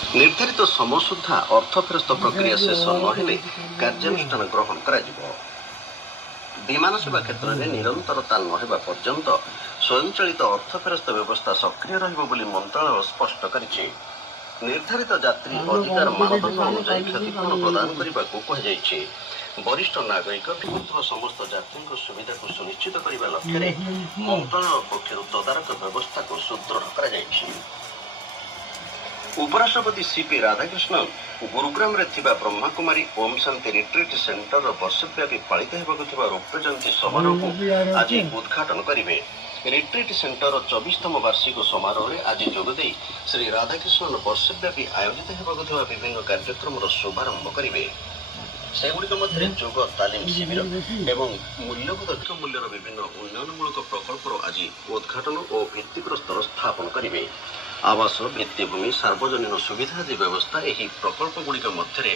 ନିର୍ଦ୍ଧାରିତ ସମୟ ସୁଦ୍ଧା ଅର୍ଥ ଫେରସ୍ତ ପ୍ରକ୍ରିୟା ଶେଷ ନହେଲେ କାର୍ଯ୍ୟାନୁଷ୍ଠାନ ଗ୍ରହଣ କରାଯିବ। ବିମାନ ସେବା କ୍ଷେତ୍ରରେ ନିରନ୍ତରତା ନ ହେବା ପର୍ଯ୍ୟନ୍ତ ସ୍ୱୟଂଚାଳିତ ଅର୍ଥ ଫେରସ୍ତ ବ୍ୟବସ୍ଥା ସକ୍ରିୟ ରହିବ ବୋଲି ମନ୍ତ୍ରଣାଳୟ ସ୍ପଷ୍ଟ କରିଛି। ନିର୍ଦ୍ଧାରିତ ଯାତ୍ରୀ ଅଧିକାର ମାନଦଣ୍ଡ ଅନୁଯାୟୀ କ୍ଷତିପୂରଣ ପ୍ରଦାନ କରିବାକୁ କୁହାଯାଇଛି। ବରିଷ୍ଠ ନାଗରିକ ବିଭୁଥିବା ସମସ୍ତ ଯାତ୍ରୀଙ୍କ ସୁବିଧାକୁ ସୁନିଶ୍ଚିତ କରିବା ଲକ୍ଷ୍ୟରେ ମନ୍ତ୍ରଣାଳୟ ପକ୍ଷରୁ ତଦାରଖ ବ୍ୟବସ୍ଥାକୁ ସୁଦୃଢ଼ କରାଯାଇଛି। ଉପରାଷ୍ଟ୍ରପତି ସିପି ରାଧାକୃଷ୍ଣନ ଗୁରୁଗ୍ରାମରେ ଥିବା ବ୍ରହ୍ମାକୁମାରୀ ଓମ୍ ଶାନ୍ତି ରିଟ୍ରିଟ୍ ସେଣ୍ଟରର ବର୍ଷବ୍ୟାପୀ ପାଳିତ ହେବାକୁ ଥିବା ରୌପ୍ୟ ଜୟନ୍ତୀ ସମାରୋହକୁ ଆଜି ଉଦ୍ଘାଟନ କରିବେ। ରିଟ୍ରିଟ୍ ସେଣ୍ଟରର 24ତମ ବାର୍ଷିକ ସମାରୋହରେ ଆଜି ଯୋଗଦେଇ ଶ୍ରୀ ରାଧାକୃଷ୍ଣନ ବର୍ଷବ୍ୟାପୀ ଆୟୋଜିତ ହେବାକୁ ଥିବା ବିଭିନ୍ନ କାର୍ଯ୍ୟକ୍ରମର ଶୁଭାରମ୍ଭ କରିବେ। ସେଗୁଡ଼ିକ ମଧ୍ୟରେ ଯୋଗ ତାଲିମ ଶିବିର ଏବଂ ମୂଲ୍ୟବୋଧ ମୂଲ୍ୟର ବିଭିନ୍ନ ଉନ୍ନୟନମୂଳକ ପ୍ରକଳ୍ପର ଆଜି ଉଦ୍ଘାଟନ ଓ ଭିତ୍ତିପ୍ରସ୍ତର ସ୍ଥାପନ କରିବେ। ଆବାସ, ଭିତ୍ତିଭୂମି, ସାର୍ବଜନୀନ ସୁବିଧା ଆଦି ବ୍ୟବସ୍ଥା ଏହି ପ୍ରକଳ୍ପଗୁଡ଼ିକ ମଧ୍ୟରେ